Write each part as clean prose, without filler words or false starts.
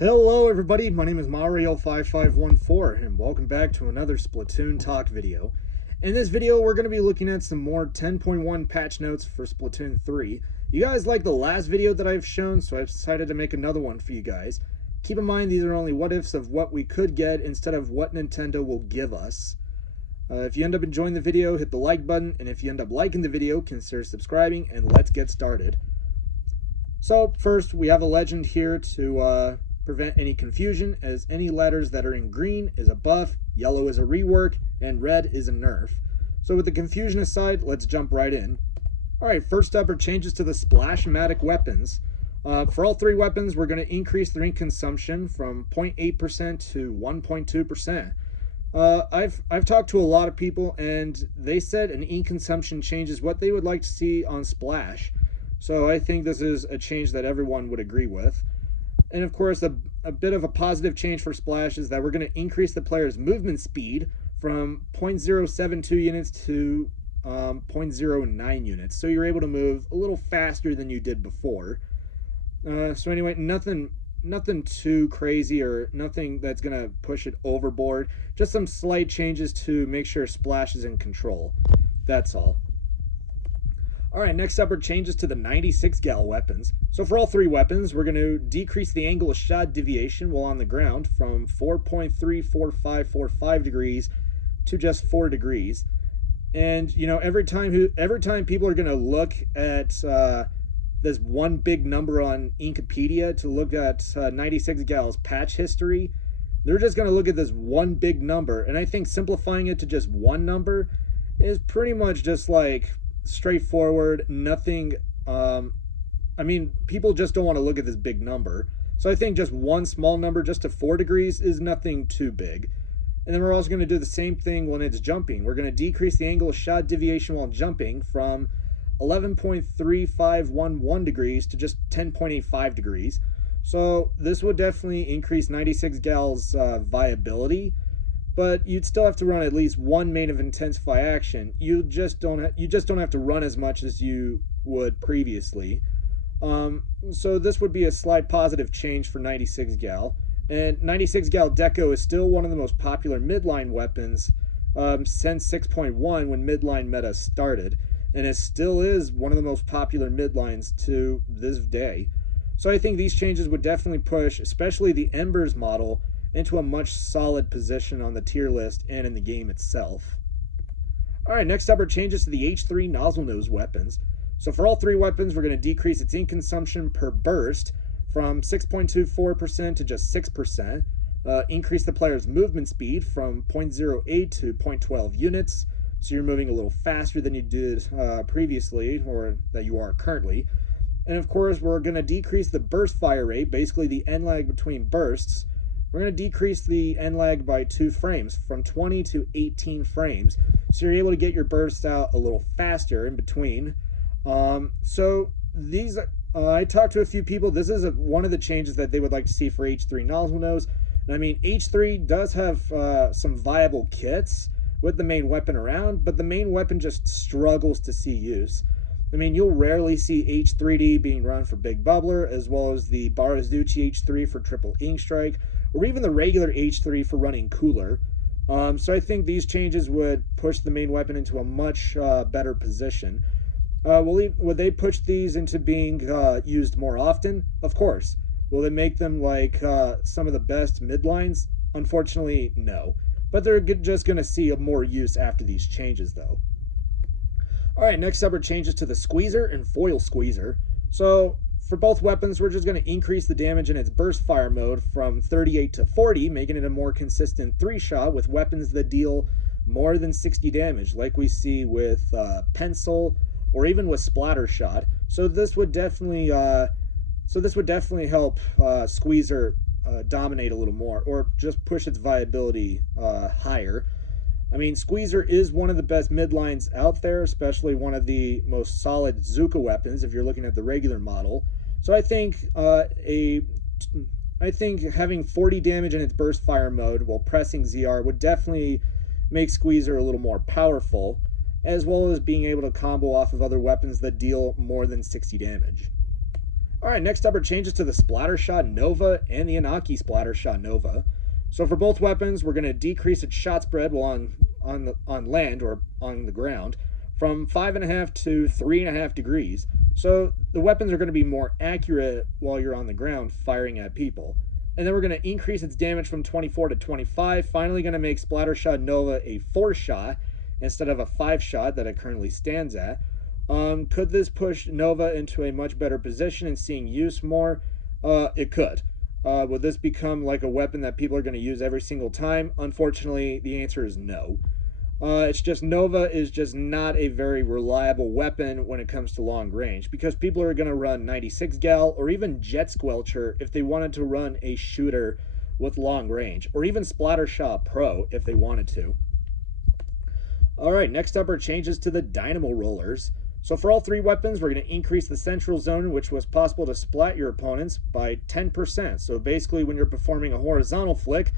Hello everybody, my name is Mario5514 and welcome back to another Splatoon Talk video. In this video we're going to be looking at some more 10.1 patch notes for Splatoon 3. You guys liked the last video that I've shown, so I've decided to make another one for you guys. Keep in mind these are only what ifs of what we could get instead of what Nintendo will give us. If you end up enjoying the video, hit the like button, and if you end up liking the video, consider subscribing, and let's get started. So first we have a legend here to prevent any confusion, as any letters that are in green is a buff, yellow is a rework, and red is a nerf. So with the confusion aside, let's jump right in. Alright, first up are changes to the Splash-matic weapons. For all three weapons, we're going to increase the ink consumption from 0.8% to 1.2%. I've talked to a lot of people, and they said an ink consumption change is what they would like to see on Splash. So I think this is a change that everyone would agree with. And of course, a bit of a positive change for Splash is that we're going to increase the player's movement speed from 0.072 units to 0.09 units. So you're able to move a little faster than you did before. So anyway, nothing too crazy or nothing that's going to push it overboard. Just some slight changes to make sure Splash is in control. That's all. Alright, next up are changes to the 96 gal weapons. So for all three weapons, we're going to decrease the angle of shot deviation while on the ground from 4.34545 degrees to just 4 degrees. And, you know, every time people are going to look at this one big number on Inkopedia to look at 96 gal's patch history, they're just going to look at this one big number. And I think simplifying it to just one number is pretty much just like straightforward. Nothing people just don't want to look at this big number, so I think just one small number just to 4 degrees is nothing too big. And then we're also going to do the same thing when it's jumping. We're going to decrease the angle of shot deviation while jumping from 11.3511 degrees to just 10.85 degrees. So this would definitely increase 96 gal's viability, but you'd still have to run at least one main of intensify action. You just don't have to run as much as you would previously. So this would be a slight positive change for 96 gal. And 96 gal Deco is still one of the most popular midline weapons since 6.1 when midline meta started, and it still is one of the most popular midlines to this day. So I think these changes would definitely push, especially the Embers model, into a much solid position on the tier list and in the game itself. Alright, next up are changes to the H3 nozzle nose weapons. So for all three weapons, we're going to decrease its ink consumption per burst from 6.24% to just 6%, increase the player's movement speed from 0.08 to 0.12 units, so you're moving a little faster than you did previously, or that you are currently. And of course, we're going to decrease the burst fire rate, basically the end lag between bursts. We're going to decrease the end lag by 2 frames, from 20 to 18 frames, so you're able to get your bursts out a little faster in between. So these, I talked to a few people. This is one of the changes that they would like to see for H3 nozzle nose. And I mean, H3 does have some viable kits with the main weapon around, but the main weapon just struggles to see use. I mean, you'll rarely see H3D being run for Big Bubbler, as well as the Barazuchi H3 for Triple Ink Strike, or even the regular H3 for running Cooler. So I think these changes would push the main weapon into a much better position. Would they push these into being used more often? Of course. Will they make them like some of the best midlines? Unfortunately, no. But they're just going to see more use after these changes, though. Alright, next up are changes to the Squeezer and Foil Squeezer. So for both weapons, we're just going to increase the damage in its burst fire mode from 38 to 40, making it a more consistent 3-shot with weapons that deal more than 60 damage, like we see with Pencil or even with Splatter Shot. So this would definitely help Squeezer dominate a little more, or just push its viability higher. I mean, Squeezer is one of the best midlines out there, especially one of the most solid Zuka weapons if you're looking at the regular model. So I think having 40 damage in its burst fire mode while pressing ZR would definitely make Squeezer a little more powerful, as well as being able to combo off of other weapons that deal more than 60 damage. Alright, next up are changes to the Splattershot Nova and the Inaki Splattershot Nova. So for both weapons, we're going to decrease its shot spread while on land or on the ground from 5.5 to 3.5 degrees. So the weapons are going to be more accurate while you're on the ground firing at people. And then we're going to increase its damage from 24 to 25, finally going to make Splattershot Nova a 4-shot instead of a 5-shot that it currently stands at. Could this push Nova into a much better position and seeing use more? It could. Will this become like a weapon that people are going to use every single time? Unfortunately, the answer is no. It's just Nova is just not a very reliable weapon when it comes to long range because people are going to run 96 gal or even Jet Squelcher if they wanted to run a shooter with long range, or even Splattershot Pro if they wanted to. Alright, next up are changes to the Dynamo Rollers. So for all three weapons, we're going to increase the central zone in which was possible to splat your opponents by 10%. So basically when you're performing a horizontal flick,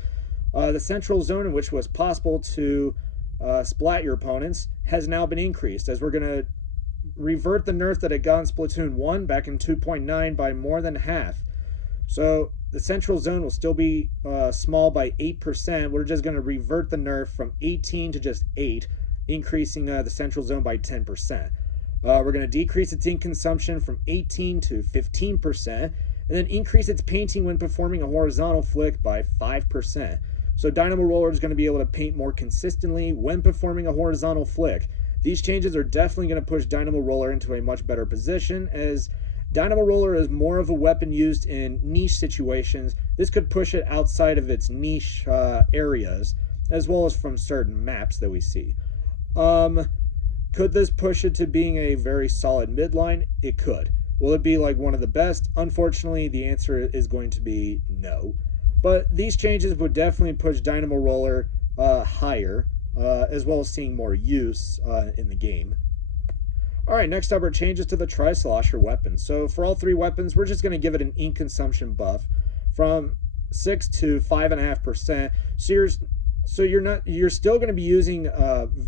the central zone in which was possible to splat your opponents has now been increased, as we're going to revert the nerf that it got in Splatoon 1 back in 2.9 by more than half. So the central zone will still be small by 8%. We're just going to revert the nerf from 18 to just 8, increasing the central zone by 10%. We're going to decrease its ink consumption from 18 to 15%, and then increase its painting when performing a horizontal flick by 5%. So Dynamo Roller is going to be able to paint more consistently when performing a horizontal flick. These changes are definitely going to push Dynamo Roller into a much better position, as Dynamo Roller is more of a weapon used in niche situations. This could push it outside of its niche areas, as well as from certain maps that we see. Could this push it to being a very solid midline? It could. Will it be like one of the best? Unfortunately, the answer is going to be no. But these changes would definitely push Dynamo Roller higher, as well as seeing more use in the game. Alright, next up are changes to the Tri-Slosher weapon. So for all three weapons, we're just going to give it an ink consumption buff from 6 to 5.5%. So you're still going to be using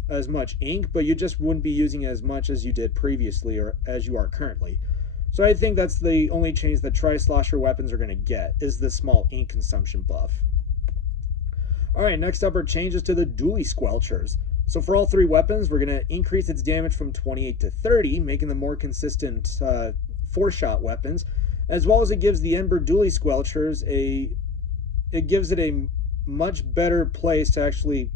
as much ink, but you just wouldn't be using as much as you did previously or as you are currently. So I think that's the only change that Tri-Slosher weapons are going to get, is this small ink consumption buff. Alright, next up are changes to the Dually Squelchers. So for all three weapons, we're going to increase its damage from 28 to 30, making them more consistent 4-shot weapons, as well as it gives the Ember Dually Squelchers it gives it a much better place to actually,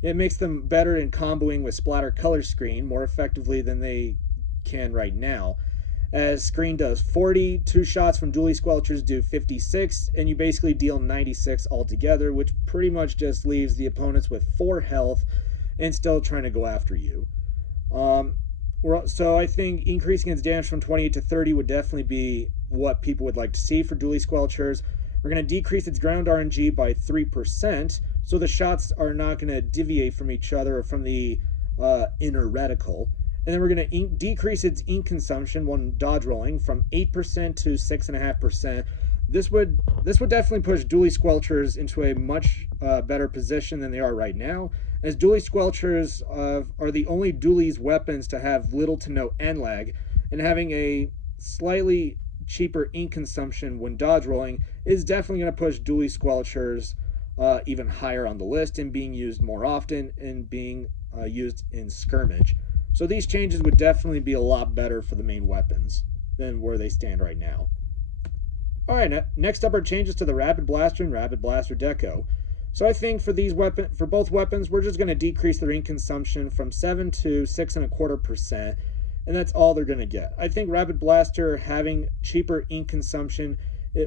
it makes them better in comboing with Splatter Color Screen more effectively than they can right now. As Screen does 40, 2 shots from Dually Squelchers do 56, and you basically deal 96 altogether, which pretty much just leaves the opponents with 4 health and still trying to go after you. So I think increasing its damage from 28 to 30 would definitely be what people would like to see for Dually Squelchers. We're going to decrease its ground RNG by 3%, so the shots are not going to deviate from each other or from the inner reticle. And then we're going to decrease its ink consumption when dodge rolling from 8% to 6.5%. This would definitely push Dually Squelchers into a much better position than they are right now, as Dually Squelchers are the only Dually's weapons to have little to no end lag, and having a slightly cheaper ink consumption when dodge rolling is definitely going to push Dually Squelchers even higher on the list and being used more often and being used in skirmish. So these changes would definitely be a lot better for the main weapons than where they stand right now. Alright, next up are changes to the Rapid Blaster and Rapid Blaster Deco. So I think for both weapons, we're just going to decrease their ink consumption from 7 to 6.25%, and that's all they're going to get. I think Rapid Blaster having cheaper ink consumption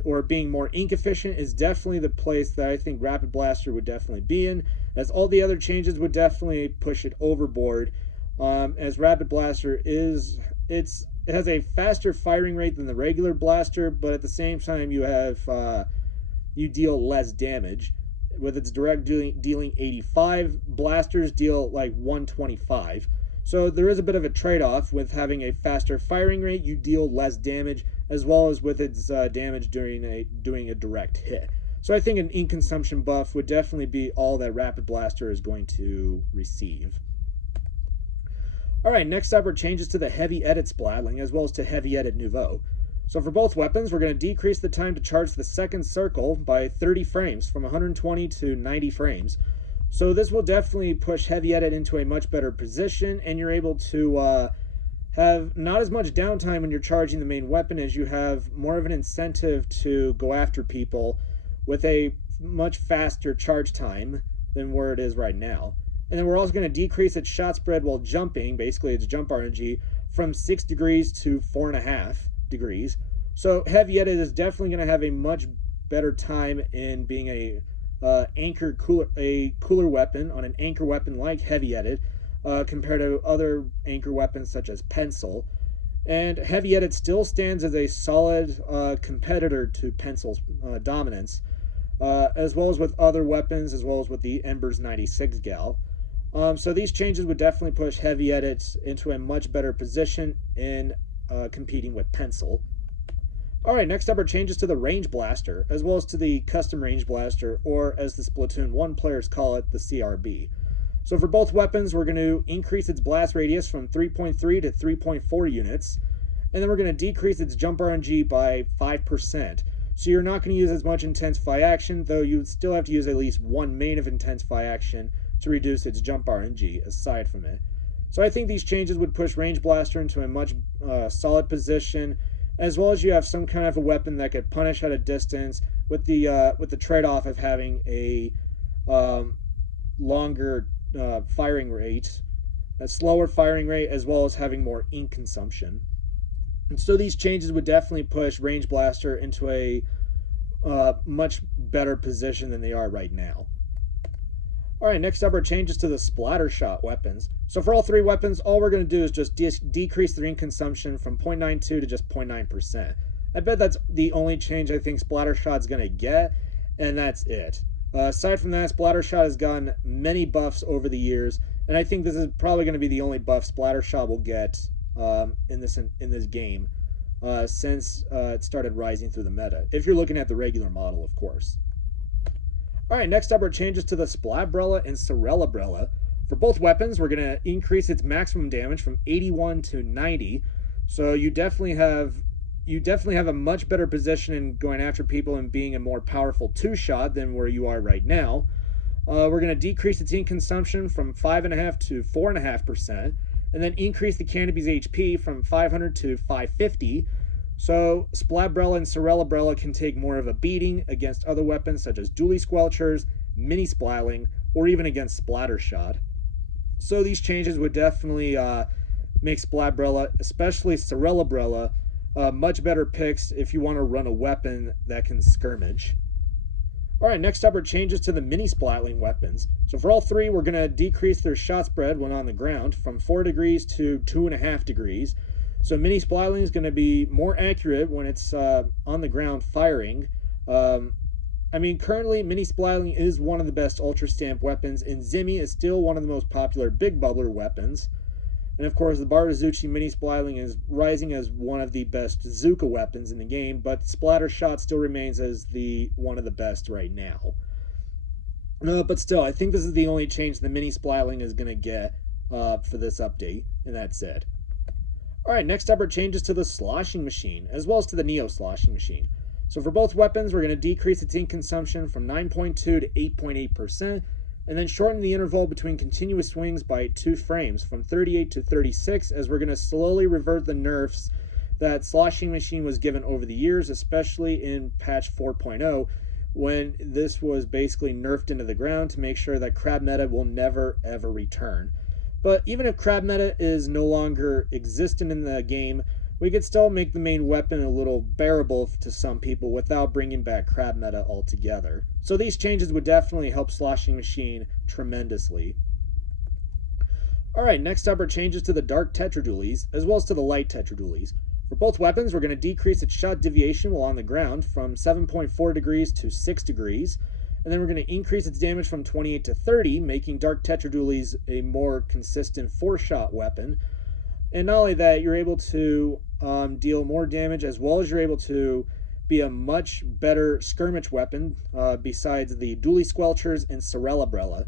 or being more ink efficient is definitely the place that I think Rapid Blaster would definitely be in, as all the other changes would definitely push it overboard. As Rapid Blaster it has a faster firing rate than the regular blaster, but at the same time you deal less damage. With its direct dealing 85, blasters deal like 125. So there is a bit of a trade-off with having a faster firing rate. You deal less damage, as well as with its damage doing a direct hit. So I think an ink consumption buff would definitely be all that Rapid Blaster is going to receive. Alright, next up are changes to the Heavy Edit Splatling, as well as to Heavy Edit Nouveau. So for both weapons, we're going to decrease the time to charge the second circle by 30 frames, from 120 to 90 frames. So this will definitely push Heavy Edit into a much better position, and you're able to have not as much downtime when you're charging the main weapon, as you have more of an incentive to go after people with a much faster charge time than where it is right now. And then we're also going to decrease its shot spread while jumping, basically its jump RNG, from 6 degrees to 4.5 degrees. So Heavy Edit is definitely going to have a much better time in being a cooler weapon on an anchor weapon like Heavy Edit, compared to other anchor weapons such as Pencil. And Heavy Edit still stands as a solid competitor to Pencil's dominance, as well as with other weapons, as well as with the Ember's 96 gal. So these changes would definitely push Heavy Edit into a much better position in competing with Pencil. Alright, next up are changes to the Range Blaster, as well as to the Custom Range Blaster, or as the Splatoon 1 players call it, the CRB. So for both weapons, we're going to increase its blast radius from 3.3 to 3.4 units, and then we're going to decrease its jump RNG by 5%. So you're not going to use as much Intensify Action, though you would still have to use at least one main of Intensify Action to reduce its jump RNG aside from it. So I think these changes would push Range Blaster into a much solid position, as well as you have some kind of a weapon that could punish at a distance, with the trade-off of having a longer firing rate, a slower firing rate, as well as having more ink consumption. And so these changes would definitely push Range Blaster into a much better position than they are right now. Alright, next up are changes to the Splatter Shot weapons. So for all three weapons, all we're going to do is just decrease their ink consumption from 0.92 to just 0.9%. I bet that's the only change I think Splatter Shot's going to get, and that's it. Aside from that, Splatter Shot has gotten many buffs over the years, and I think this is probably going to be the only buff Splatter Shot will get in this game since it started rising through the meta. If you're looking at the regular model, of course. Alright, next up are changes to the Splabrella and Cerellabrella. For both weapons, we're going to increase its maximum damage from 81 to 90. So you definitely have a much better position in going after people and being a more powerful two-shot than where you are right now. We're going to decrease its ink consumption from 5.5% to 4.5%, and then increase the canopy's HP from 500 to 550. So Splabrella and Cerellabrella can take more of a beating against other weapons such as dually squelchers, mini splatling, or even against Splatter Shot. So these changes would definitely make Splabrella, especially Cerellabrella, much better picks if you want to run a weapon that can skirmish. Alright, next up are changes to the mini splatling weapons. So for all three, we're going to decrease their shot spread when on the ground from 4 degrees to 2.5 degrees. So mini splatling is going to be more accurate when it's on the ground firing. I mean, currently mini splatling is one of the best ultra stamp weapons, and Zimmy is still one of the most popular big bubbler weapons. And of course, the Bardazuchi mini splatling is rising as one of the best Zuka weapons in the game, but Splatter Shot still remains as one of the best right now. But still, I think this is the only change the mini splatling is going to get for this update, and that's it. Alright, next up are changes to the Sloshing Machine, as well as to the Neo Sloshing Machine. So for both weapons, we're going to decrease its ink consumption from 9.2 to 8.8%, and then shorten the interval between continuous swings by 2 frames, from 38 to 36, as we're going to slowly revert the nerfs that Sloshing Machine was given over the years, especially in patch 4.0, when this was basically nerfed into the ground to make sure that Crab Meta will never ever return. But even if Crab Meta is no longer existent in the game, we could still make the main weapon a little bearable to some people without bringing back Crab Meta altogether. So these changes would definitely help Sloshing Machine tremendously. Alright, next up are changes to the Dark Tetradualies, as well as to the Light Tetradualies. For both weapons, we're going to decrease its shot deviation while on the ground from 7.4 degrees to 6 degrees. And then we're going to increase its damage from 28 to 30, making Dark Tetradualies a more consistent 4-shot weapon. And not only that, you're able to deal more damage, as well as you're able to be a much better skirmish weapon besides the dually squelchers and Cerellabrella.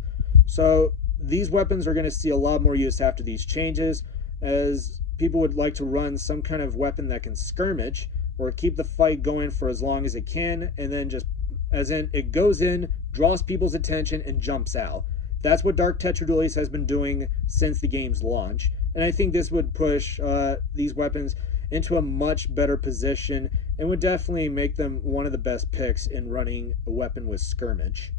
So these weapons are going to see a lot more use after these changes, as people would like to run some kind of weapon that can skirmish, or keep the fight going for as long as it can, and then just, as in, it goes in, draws people's attention, and jumps out. That's what Dark Tetradualies has been doing since the game's launch, and I think this would push these weapons into a much better position and would definitely make them one of the best picks in running a weapon with skirmish.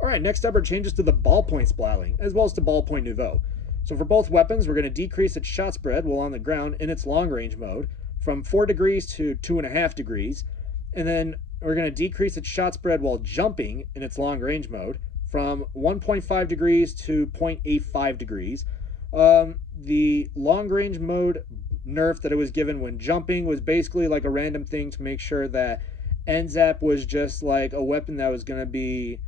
Alright, next up are changes to the ballpoint splatling, as well as to ballpoint nouveau. So for both weapons, we're going to decrease its shot spread while on the ground in its long range mode from 4 degrees to 2.5 degrees, and then we're going to decrease its shot spread while jumping in its long range mode from 1.5 degrees to 0.85 degrees. The long range mode nerf that it was given when jumping was basically like a random thing to make sure that NZAP was just like a weapon that was going to be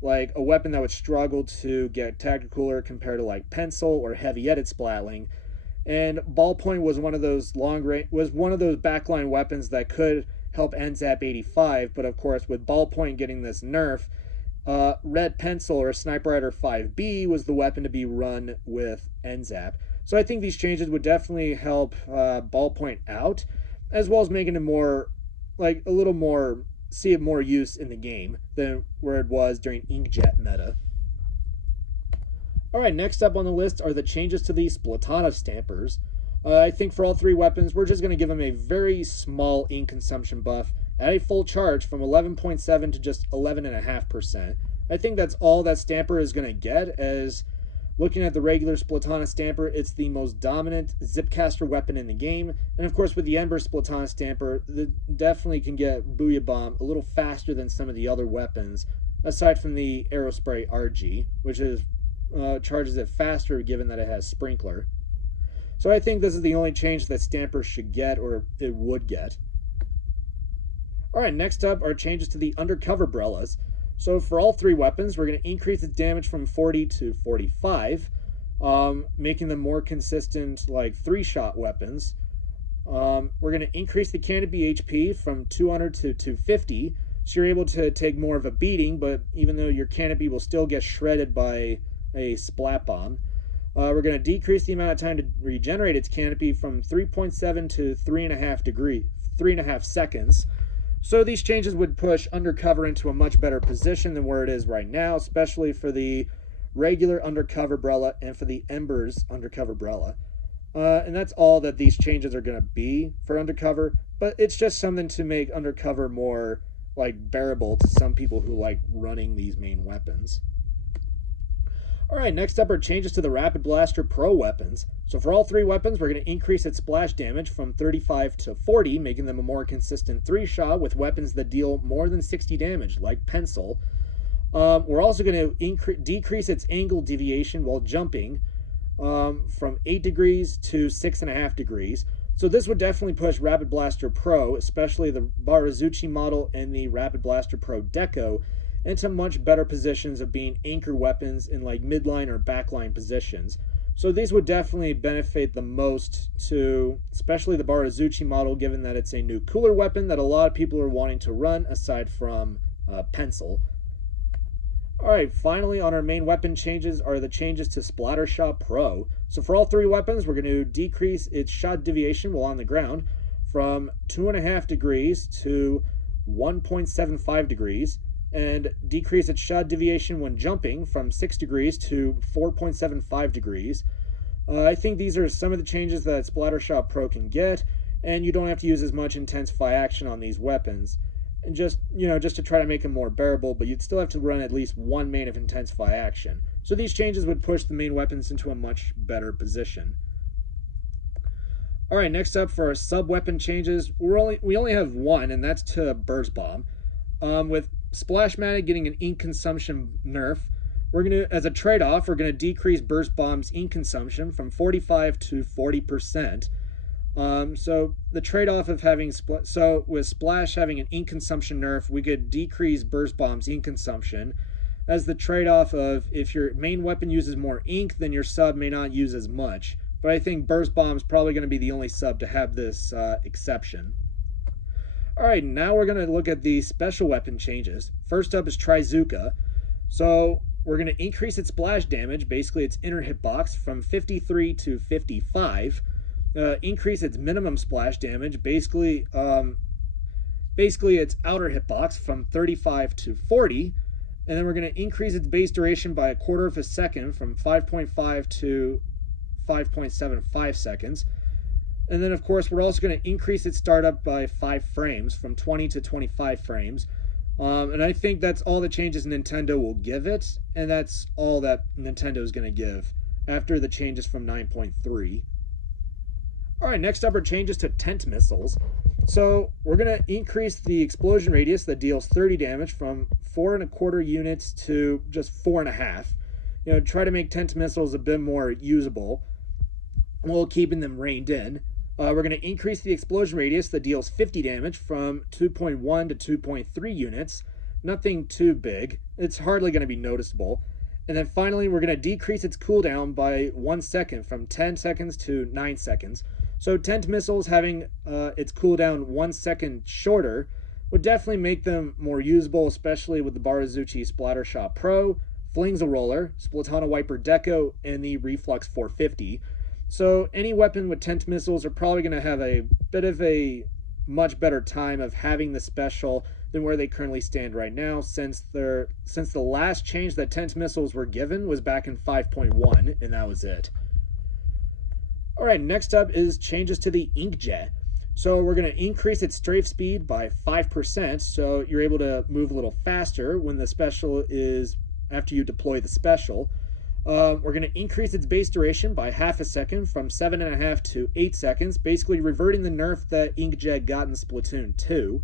like a weapon that would struggle to get tacticaler compared to like pencil or heavy edit splatling. And ballpoint was one of those backline weapons that could help NZAP 85, but of course with ballpoint getting this nerf, red pencil or Sniper Rider 5B was the weapon to be run with NZAP. So I think these changes would definitely help ballpoint out, as well as making it more, like a little more, see it more use in the game than where it was during inkjet meta. Alright, next up on the list are the changes to the Splatoon stampers. I think for all three weapons, we're just going to give them a very small ink consumption buff at a full charge from 11.7 to just 11.5%. I think that's all that stamper is going to get, as looking at the regular Splatoon stamper, it's the most dominant zipcaster weapon in the game, and of course with the Ember Splatoon stamper, it definitely can get Booyah Bomb a little faster than some of the other weapons, aside from the Aerospray RG, which is charges it faster given that it has Sprinkler. So I think this is the only change that Stamper should get, or it would get. Alright, next up are changes to the Undercover Brellas. So for all three weapons, we're going to increase its damage from 40 to 45, making them more consistent, like 3-shot weapons. We're going to increase the canopy HP from 200 to 250, so you're able to take more of a beating, but even though your canopy will still get shredded by a splat bomb. We're going to decrease the amount of time to regenerate its canopy from 3.7 to 3.5 seconds. So these changes would push Undercover into a much better position than where it is right now, especially for the regular Undercover Brella and for the Embers Undercover Brella. And that's all that these changes are going to be for Undercover, but it's just something to make Undercover more like bearable to some people who like running these main weapons. Alright, next up are changes to the Rapid Blaster Pro weapons. So for all three weapons, we're going to increase its splash damage from 35 to 40, making them a more consistent 3-shot with weapons that deal more than 60 damage, like Pencil. We're also going to decrease its angle deviation while jumping from 8 degrees to 6.5 degrees. So this would definitely push Rapid Blaster Pro, especially the Barazuchi model and the Rapid Blaster Pro Deco, into much better positions of being anchor weapons in like midline or backline positions. So these would definitely benefit the most to, especially the Barazuchi model, given that it's a new cooler weapon that a lot of people are wanting to run aside from Pencil. Alright, finally on our main weapon changes are the changes to Splattershot Pro. So for all three weapons, we're going to decrease its shot deviation while on the ground from 2.5 degrees to 1.75 degrees, and decrease its shot deviation when jumping from 6 degrees to 4.75 degrees. I think these are some of the changes that Splattershot Pro can get, and you don't have to use as much Intensify action on these weapons. And just to try to make them more bearable, but you'd still have to run at least one main of Intensify action. So these changes would push the main weapons into a much better position. Alright, next up for our sub-weapon changes, we only have one, and that's to Burst Bomb. With Splashmatic getting an ink consumption nerf, we're going to, as a trade-off, we're going to decrease Burst Bomb's ink consumption from 45 to 40%. So the trade-off of having with Splash having an ink consumption nerf, we could decrease Burst Bomb's ink consumption, as the trade-off of if your main weapon uses more ink, then your sub may not use as much. But I think Burst Bomb's probably going to be the only sub to have this exception. Alright, now we're going to look at the special weapon changes. First up is Trizuka. So we're going to increase its splash damage, basically its inner hitbox, from 53 to 55. increase its minimum splash damage, basically its outer hitbox from 35 to 40, and then we're going to increase its base duration by a quarter of a second from 5.5 to 5.75 seconds. And then, of course, we're also going to increase its startup by 5 frames from 20 to 25 frames. And I think that's all the changes Nintendo will give it, and that's all that Nintendo is going to give after the changes from 9.3. Alright, next up are changes to tent missiles. So we're going to increase the explosion radius that deals 30 damage from 4.25 units to just 4.5. Try to make tent missiles a bit more usable while keeping them reined in. We're going to increase the explosion radius that deals 50 damage from 2.1 to 2.3 units. Nothing too big. It's hardly going to be noticeable. And then finally, we're going to decrease its cooldown by 1 second from 10 seconds to 9 seconds. So tent missiles having its cooldown 1 second shorter would definitely make them more usable, especially with the Barazuchi Splattershot Pro, Flings a Roller, Splatana Wiper Deco, and the Reflux 450. So any weapon with tent missiles are probably going to have a bit of a much better time of having the special than where they currently stand right now, since the last change that tent missiles were given was back in 5.1, and that was it. Alright, next up is changes to the Inkjet. So we're going to increase its strafe speed by 5%, so you're able to move a little faster when the special is after you deploy the special. We're going to increase its base duration by half a second from 7.5 to 8 seconds, basically reverting the nerf that Inkjet got in Splatoon 2.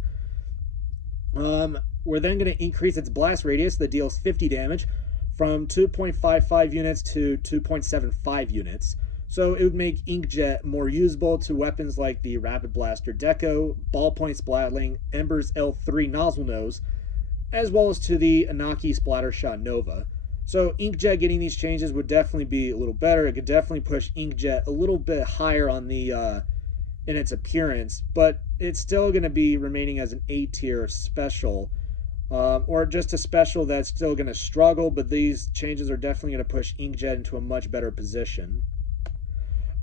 We're then going to increase its blast radius that deals 50 damage from 2.55 units to 2.75 units. So it would make Inkjet more usable to weapons like the Rapid Blaster Deco, Ballpoint Splatling, Ember's L3 Nozzle Nose, as well as to the Anaki Splattershot Nova. So Inkjet getting these changes would definitely be a little better. It could definitely push Inkjet a little bit higher on the in its appearance, but it's still going to be remaining as an A-tier special, or just a special that's still going to struggle, but these changes are definitely going to push Inkjet into a much better position.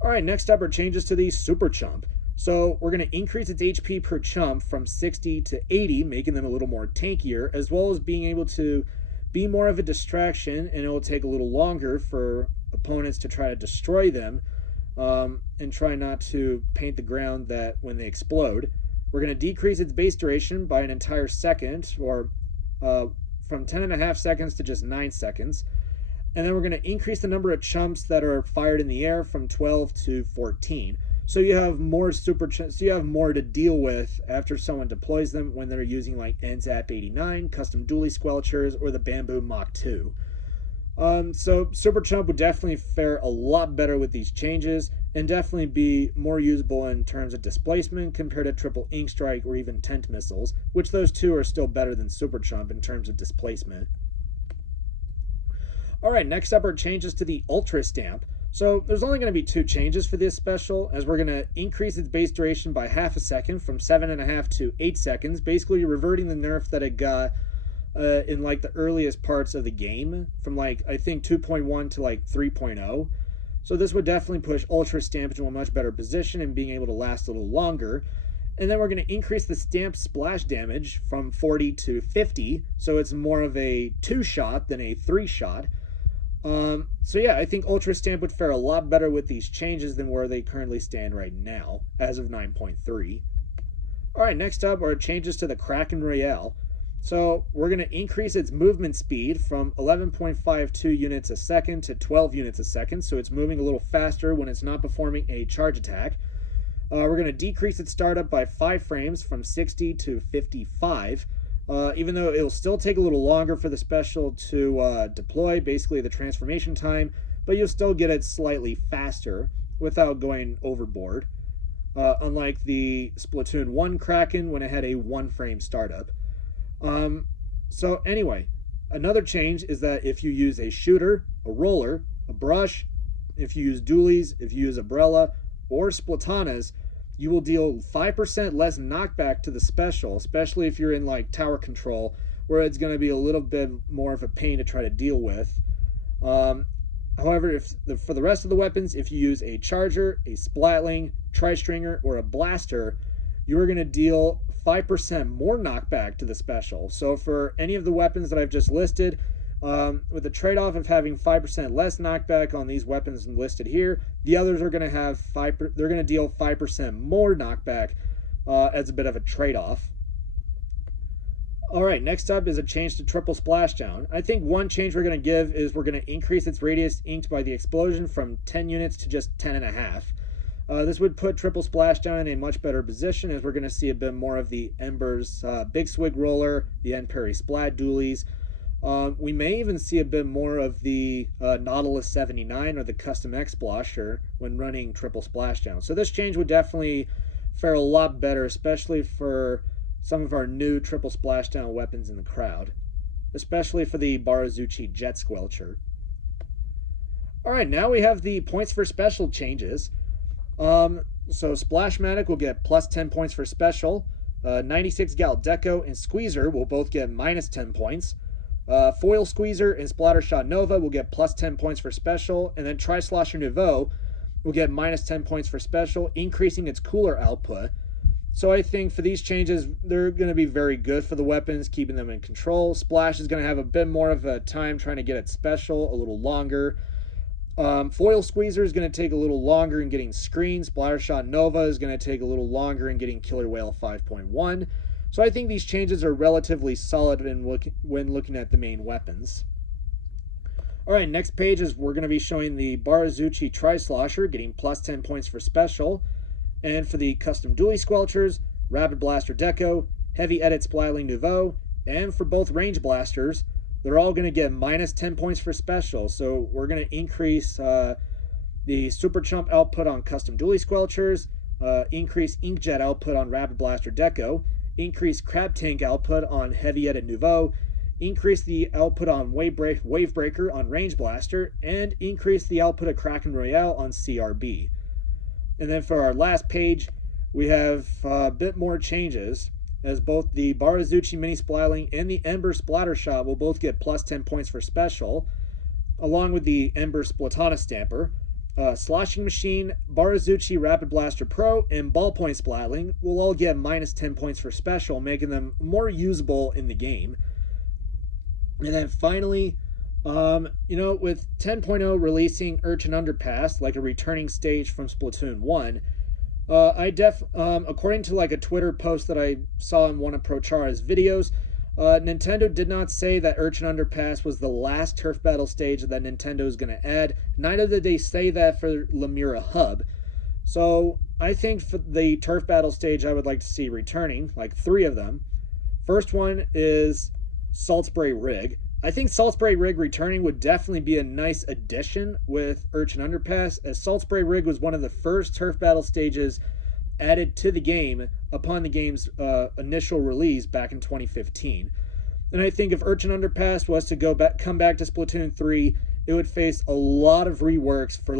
Alright, next up are changes to the Super Chump. So we're going to increase its HP per chump from 60 to 80, making them a little more tankier, as well as being able to be more of a distraction, and it will take a little longer for opponents to try to destroy them, and try not to paint the ground that when they explode. We're going to decrease its base duration by an entire second, or from 10.5 seconds to just 9 seconds. And then we're going to increase the number of chumps that are fired in the air from 12 to 14. So you have more more to deal with after someone deploys them when they're using like NZAP 89, custom dually squelchers, or the Bamboo Mach 2. So Super Chump would definitely fare a lot better with these changes, and definitely be more usable in terms of displacement compared to Triple Ink Strike or even Tent Missiles, which those two are still better than Super Chump in terms of displacement. Alright, next up are changes to the Ultra Stamp. So there's only going to be 2 changes for this special, as we're going to increase its base duration by half a second from 7.5 to 8 seconds, basically reverting the nerf that it got in like the earliest parts of the game, from like I think 2.1 to like 3.0. So this would definitely push Ultra Stamp into a much better position and being able to last a little longer. And then we're going to increase the Stamp splash damage from 40 to 50, so it's more of a 2-shot than a 3-shot. So yeah, I think Ultra Stamp would fare a lot better with these changes than where they currently stand right now, as of 9.3. Alright, next up are changes to the Kraken Royale. So we're going to increase its movement speed from 11.52 units a second to 12 units a second, so it's moving a little faster when it's not performing a charge attack. We're going to decrease its startup by 5 frames from 60 to 55. Even though it'll still take a little longer for the special to deploy, basically the transformation time, but you'll still get it slightly faster without going overboard, unlike the Splatoon 1 Kraken when it had a 1-frame startup. So anyway, another change is that if you use a shooter, a roller, a brush, if you use dualies, if you use umbrella, or splatanas, you will deal 5% less knockback to the special, especially if you're in like tower control, where it's going to be a little bit more of a pain to try to deal with. However, for the rest of the weapons, if you use a charger, a splatling, tri-stringer, or a blaster, you are going to deal 5% more knockback to the special. So for any of the weapons that I've just listed, with the trade-off of having 5% less knockback on these weapons listed here, the others are going to have they're going to deal 5% more knockback as a bit of a trade-off. All right, next up is a change to triple splashdown. I think one change we're going to give is we're going to increase its radius inked by the explosion from 10 units to just 10.5. This would put triple splashdown in a much better position, as we're going to see a bit more of the Ember's Big Swig Roller, the End Parry Splat Dualies. We may even see a bit more of the Nautilus 79 or the Custom X Splasher when running triple splashdown. So this change would definitely fare a lot better, especially for some of our new triple splashdown weapons in the crowd, especially for the Barazuchi Jet Squelcher. Alright, now we have the points for special changes. So Splashmatic will get plus 10 points for special. 96 Gal Deco and Squeezer will both get minus 10 points. Foil Squeezer and Splattershot Nova will get plus 10 points for special. And then Tri-Slosher Nouveau will get minus 10 points for special, increasing its cooler output. So I think for these changes, they're going to be very good for the weapons, keeping them in control. Splash is going to have a bit more of a time trying to get its special, a little longer. Foil Squeezer is going to take a little longer in getting screen. Splattershot Nova is going to take a little longer in getting Killer Whale 5.1. So I think these changes are relatively solid when looking at the main weapons. Alright, next page is we're going to be showing the Barazuchi Tri-Slosher getting plus 10 points for special. And for the Custom Dually Squelchers, Rapid Blaster Deco, Heavy Edit Splatling Nouveau, and for both Range Blasters, they're all going to get minus 10 points for special. So we're going to increase the Super Chump output on Custom Dually Squelchers, increase Inkjet output on Rapid Blaster Deco, increase Crab Tank output on Heavy Edit Nouveau, increase the output on Wavebreaker on Range Blaster, and increase the output of Kraken Royale on CRB. And then for our last page, we have a bit more changes, as both the Barazuchi Mini Splatling and the Ember Splattershot will both get plus 10 points for special, along with the Ember Splatana Stamper. Sloshing Machine, Barazuchi Rapid Blaster Pro, and Ballpoint Splatling will all get minus 10 points for special, making them more usable in the game. And then finally, with 10.0 releasing Urchin Underpass, like a returning stage from Splatoon 1, according to like a Twitter post that I saw in one of Prochara's videos, Nintendo did not say that Urchin Underpass was the last Turf Battle stage that Nintendo is going to add. Neither did they say that for Lemura Hub. So I think for the Turf Battle stage I would like to see returning, like 3 of them. First one is Salt Spray Rig. I think Salt Spray Rig returning would definitely be a nice addition with Urchin Underpass, as Salt Spray Rig was one of the first Turf Battle stages added to the game upon the game's initial release back in 2015. And I think if Urchin Underpass was to come back to Splatoon 3, it would face a lot of reworks for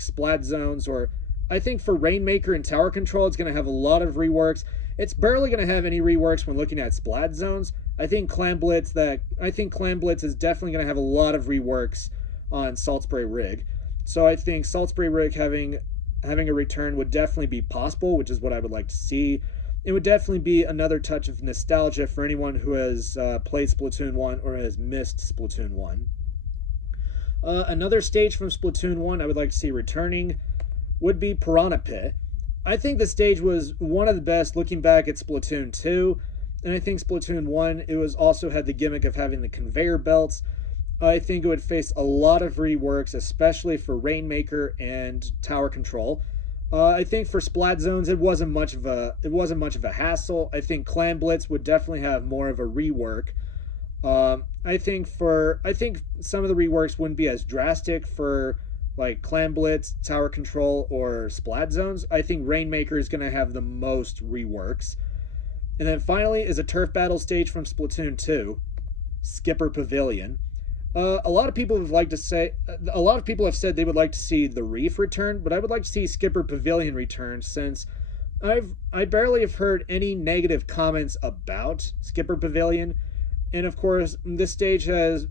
Splat Zones, or I think for Rainmaker and Tower Control it's going to have a lot of reworks. It's barely going to have any reworks when looking at Splat Zones. I think Clam Blitz is definitely going to have a lot of reworks on Salt Spray Rig. So I think Salt Spray Rig having a return would definitely be possible, which is what I would like to see. It would definitely be another touch of nostalgia for anyone who has played Splatoon 1 or has missed Splatoon 1. Another stage from Splatoon 1 I would like to see returning would be Piranha Pit. I think the stage was one of the best looking back at Splatoon 2, and I think Splatoon 1, it was also had the gimmick of having the conveyor belts. I think it would face a lot of reworks, especially for Rainmaker and Tower Control. I think for Splat Zones, it wasn't much of a hassle. I think Clam Blitz would definitely have more of a rework. I think some of the reworks wouldn't be as drastic for like Clam Blitz, Tower Control, or Splat Zones. I think Rainmaker is going to have the most reworks. And then finally is a Turf Battle stage from Splatoon 2, Skipper Pavilion. A lot of people have said they would like to see the Reef return, but I would like to see Skipper Pavilion return, since I barely have heard any negative comments about Skipper Pavilion. And of course, this stage doesn't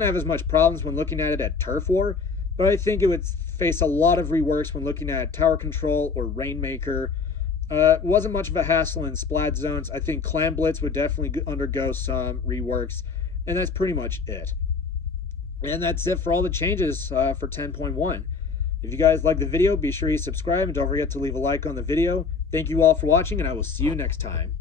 have as much problems when looking at it at Turf War, but I think it would face a lot of reworks when looking at tower control or Rainmaker. Wasn't much of a hassle in Splat Zones. I think Clam Blitz would definitely undergo some reworks, and that's pretty much it. And that's it for all the changes for 10.1. If you guys like the video, be sure you subscribe and don't forget to leave a like on the video. Thank you all for watching, and I will see you next time.